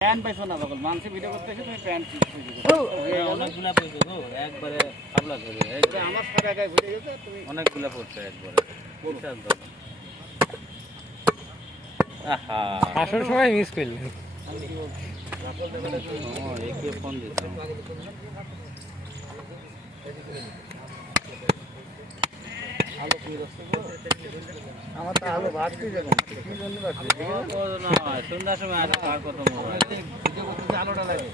Pant পাইছো না তখন মানুষে ভিডিও করতে এসে তুমি প্যান্ট অনেকগুলা পড়ছে গো একবারে খাবলা করে আমার সাথে একাই ঘুরে গেছে তুমি অনেকগুলা পড়ছে একবারে বিশাল দাম। আহা আসার সময় মিস করলেন। একে ফোন দিতে আলো কি রসে আমার তো আলো বাড়তে যখন কি জন্য বাড়ছে সন্ধ্যার সময় আর কার কত মোবাইল ভিডিও করতে আলোটা লাগে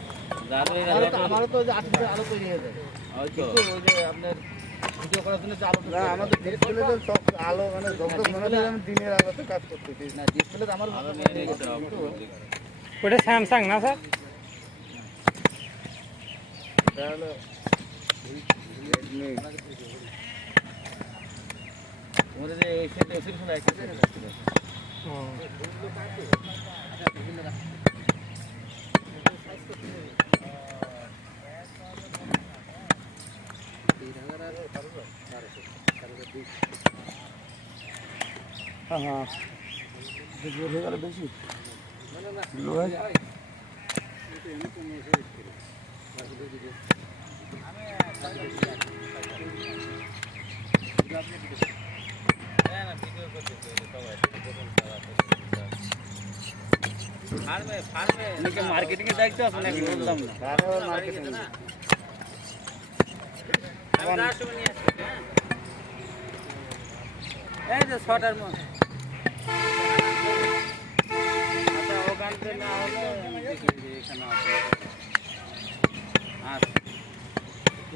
যাদের আমারও তো আর্টিফিশিয়াল আলো তৈরি হয়ে যায় হয়তো ওই যে আপনার ভিডিও করার জন্য যে আলো না আমাদের ডিসপ্লে তো সব আলো মানে যত মনে হয় আমি দিনের আলোতে কাজ করতেছি না ডিসপ্লে আমার আলো নিয়ে নিচ্ছে ওটা স্যামসাং না স্যার? তাহলে আমাদের এই সেটে সিরিজ একটা হ্যাঁ হ্যাঁ হয়ে গেল বেশি মার্কেটিং এর দায়িত্ব আছে নাকি বললাম না মার্কেটিং এই যে ছটার মধ্যে আচ্ছা ওখান থেকে না হলে এখানে আছে আচ্ছা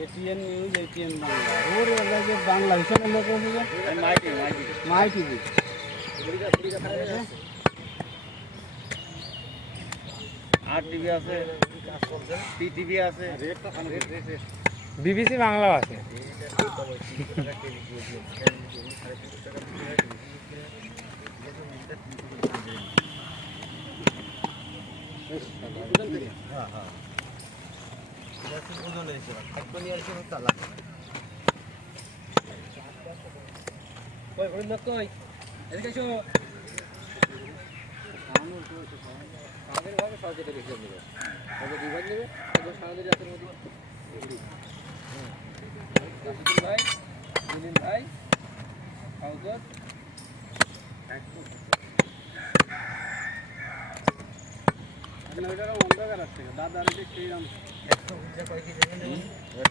এটিএন নিউজ এটিএন বাংলা ওর লাগে বাংলা হিসাবে লোক মাইটি মাই টিভি আর টিভি আছে টিভি আছে বিবিসি বাংলাও আছে।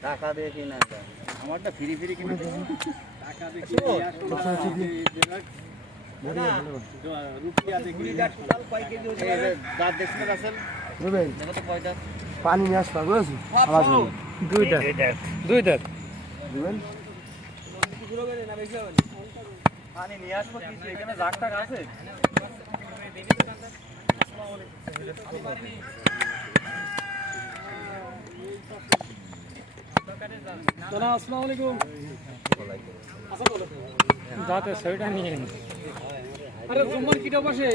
টাকা দিয়ে কিনা আমারটা ফ্রি ফ্রি কিনে টাকা দিয়ে কিনে পানি নিয়ে আসতে পারবো দুই দাঁত পানি নিয়ে আসবো কিছু এখানে জাগ টাক আছে আসসালামু আলাইকুম দাঁতের ছবিটা নিয়ে আরে জুম্মান কিটা বসে